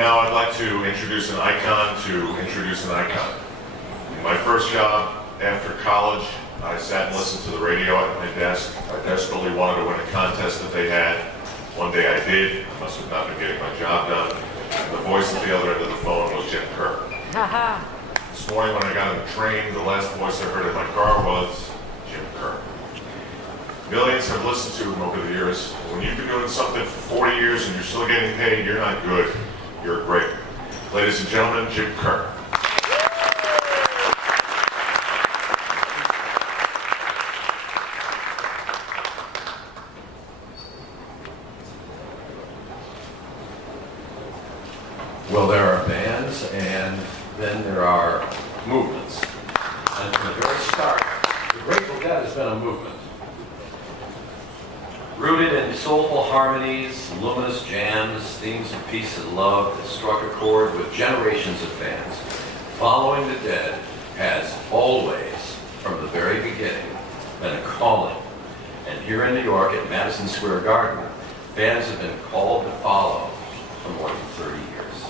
now I'd like to introduce an icon In my first job after college, I sat and listened to the radio at my desk. I desperately wanted to win a contest that they had. One day I did. I must have not been getting my job done. And the voice at the other end of the phone was Jim Kerr. This morning when I got on the train, the last voice I heard in my car was Jim Kerr. Millions have listened to him over the years. When you've been doing something for 40 years and you're still getting paid, you're not good. You're great. Ladies and gentlemen, Jim Kerr. Well, there are bands, and then there are movements. And from the very start, the Grateful Dead has been a movement. Rooted in soulful harmonies, luminous jams, themes of peace and love that struck a chord with generations of fans. Following the Dead has always, from the very beginning, been a calling. And here in New York at Madison Square Garden, fans have been called to follow for more than 30 years.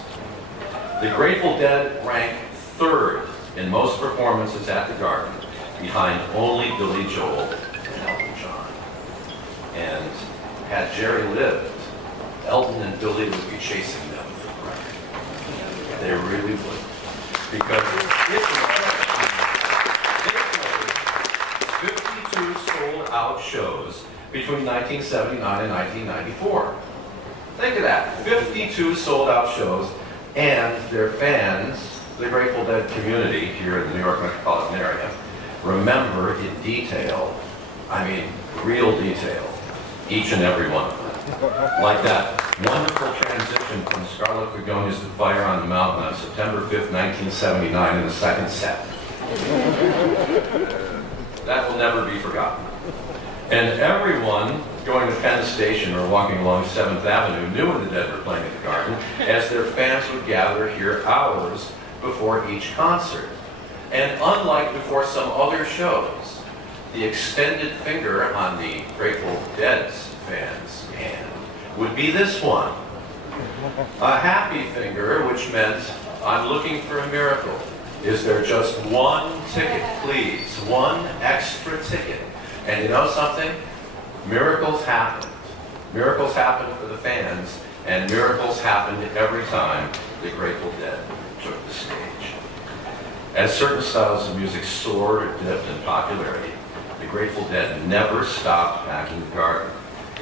The Grateful Dead rank third in most performances at the Garden, behind only Billy Joel and Elton John. And had Jerry lived, Elton and Billy would be chasing them for the record. They really would. Because it played 52 sold-out shows between 1979 and 1994. Think of that, 52 sold-out shows. And their fans, the Grateful Dead community here in the New York metropolitan area, remember in detail, I mean real detail, each and every one of them. Like that wonderful transition from Scarlet Begonias to Fire on the Mountain on September 5th, 1979 in the second set. That will never be forgotten. And everyone going to Penn Station or walking along 7th Avenue knew when the Dead were playing at the Garden, as their fans would gather here hours before each concert. And unlike before some other shows, the extended finger on the Grateful Dead's fans' hand would be this one. A happy finger, which meant, I'm looking for a miracle. Is there just one ticket, please? One extra ticket. And you know something? Miracles happened. Miracles happened for the fans, and miracles happened every time the Grateful Dead took the stage. As certain styles of music soared or dipped in popularity, the Grateful Dead never stopped packing the Garden.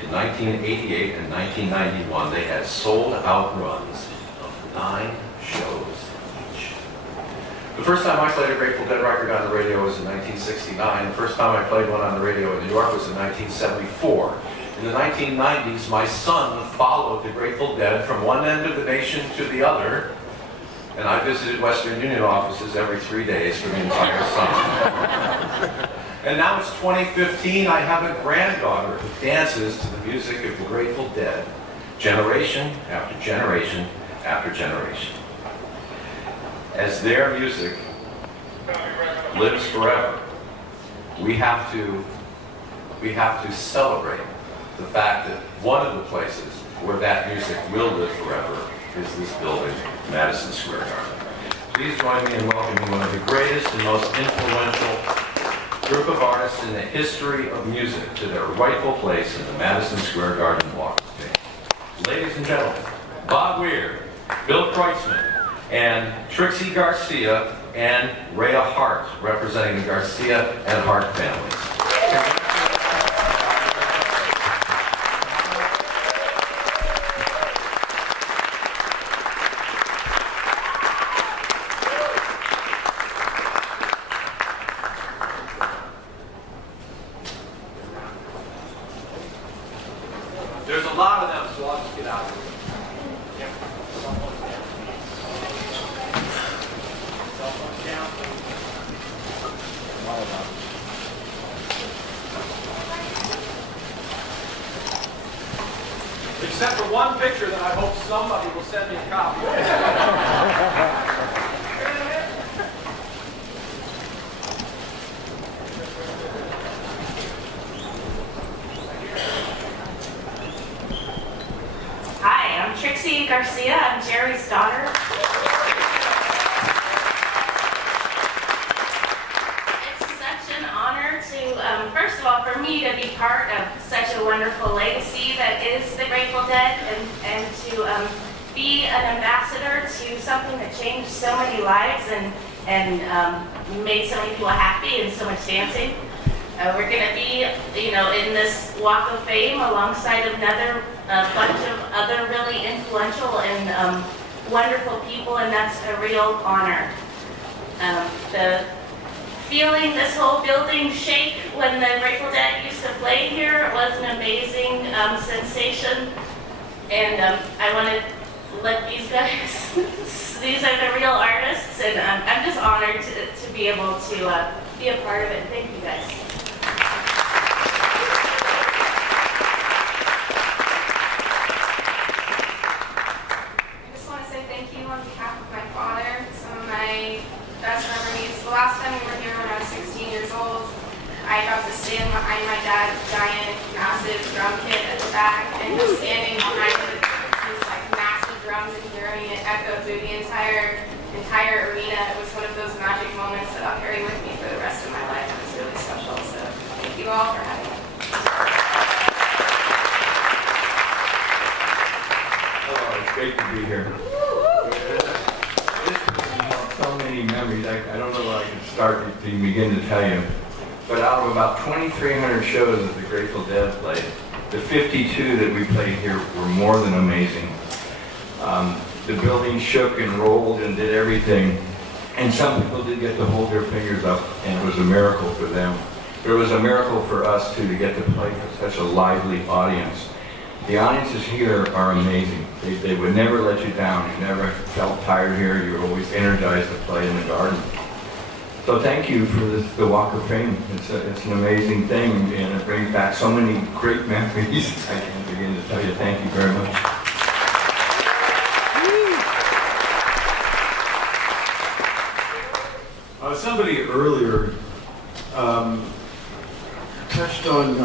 In 1988 and 1991, they had sold-out runs of 9 shows each. The first time I played a Grateful Dead record on the radio was in 1969. The first time I played one on the radio in New York was in 1974. In the 1990s, my son followed the Grateful Dead from one end of the nation to the other, and I visited Western Union offices every 3 days for the entire summer. And now it's 2015, I have a granddaughter who dances to the music of the Grateful Dead, generation after generation after generation. As their music lives forever, we have to celebrate the fact that one of the places where that music will live forever is this building, Madison Square Garden. Please join me in welcoming one of the greatest and most influential group of artists in the history of music to their rightful place in the Madison Square Garden Walk of Fame. Ladies and gentlemen, Bob Weir, Bill Kreutzmann, and Trixie Garcia and Rhea Hart, representing the Garcia and Hart families. There's a lot of them, so I'll just get out of here. Except for one picture that I hope somebody will send me a copy of. Hi, I'm Trixie Garcia. I'm Jerry's daughter. It's such an honor to, first of all, for me to be part of such a wonderful legacy that is the Grateful Dead, and to be an ambassador to something that changed so many lives and made so many people happy and so much dancing. We're going to be, in this Walk of Fame alongside another bunch of other really influential and wonderful people, and that's a real honor. The feeling this whole building shake when the Grateful Dead used to play here was an amazing sensation, and I want to let these guys, these are the real artists, and I'm just honored to be able to be a part of it. Thank you guys. I just want to say thank you on behalf of my father, some of my best memories. The last time we were here when I was 16 years old, I got to stand behind my dad's giant, massive drum kit at the back, and just standing behind these like massive drums and hearing it echo through the entire arena. It was one of those magic moments that I'll carry with me for the rest of my life. It was really special. So thank you all for having me. Oh, it's great to be here. So many memories. I don't know where I can start to begin to tell you. But out of about 2,300 shows that the Grateful Dead played, the 52 that we played here were more than amazing. The building shook and rolled and did everything. And some people did get to hold their fingers up, and it was a miracle for them. It was a miracle for us, too, to get to play for such a lively audience. The audiences here are amazing. They would never let you down. You never felt tired here. You were always energized to play in the garden. So thank you for the Walk of Fame. It's an amazing thing, and it brings back so many great memories. I can't begin to tell you. Thank you very much. Somebody earlier touched on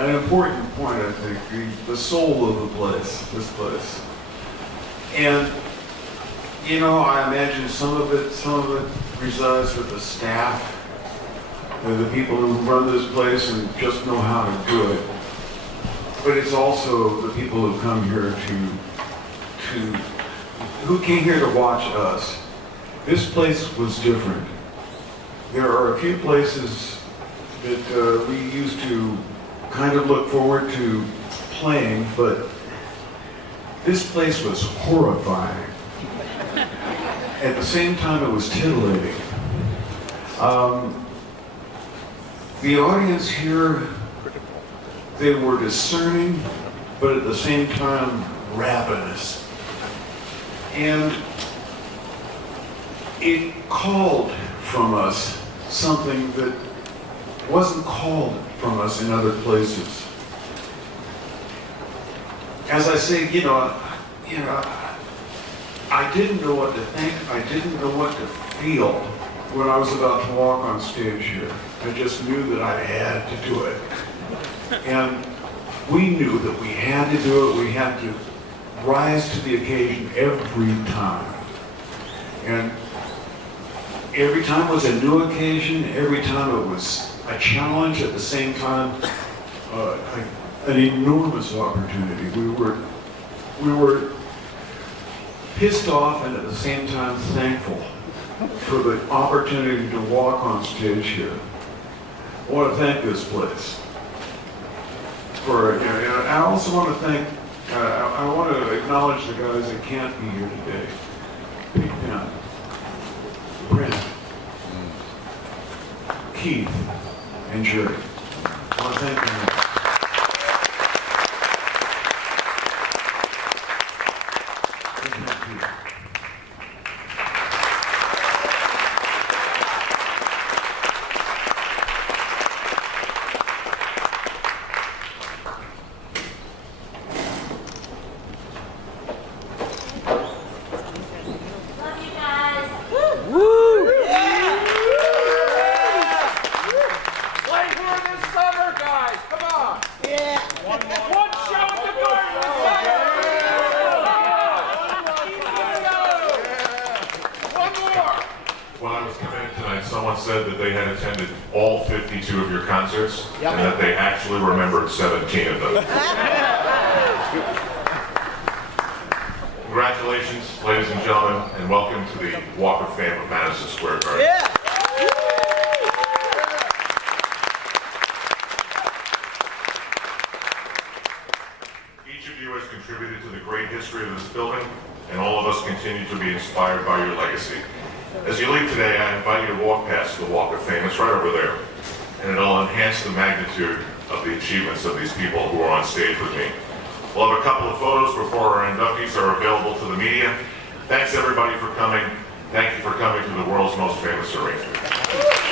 an important point, I think, the soul of the place, this place. And, I imagine some of it resides with the staff, the people who run this place and just know how to do it. But it's also the people who come here who came here to watch us. This place was different. There are a few places that we used to kind of look forward to playing, but this place was horrifying. At the same time, it was titillating. The audience here, they were discerning, but at the same time, ravenous. And it called from us something that wasn't called from us in other places. As I say, I didn't know what to think. I didn't know what to feel when I was about to walk on stage here. I just knew that I had to do it. And we knew that we had to do it. We had to rise to the occasion every time. And every time was a new occasion. Every time it was a challenge. At the same time, an enormous opportunity. We were pissed off and at the same time thankful for the opportunity to walk on stage here. I want to thank this place for, and I also want to thank, I want to acknowledge the guys that can't be here today. P1, Brent, Keith, and Jerry. I want to thank them. Play here this summer, guys. Come on. concerts, and that they actually remembered 17 of them. Congratulations, ladies and gentlemen, and welcome to the Walk of Fame of Madison Square Garden. Each of you has contributed to the great history of this building, and all of us continue to be inspired by your legacy. As you leave today, I invite you to walk past the Walk of Fame. It's right over there, and it'll enhance the magnitude of the achievements of these people who are on stage with me. We'll have a couple of photos before our inductees are available to the media. Thanks everybody for coming. Thank you for coming to the world's most famous arena.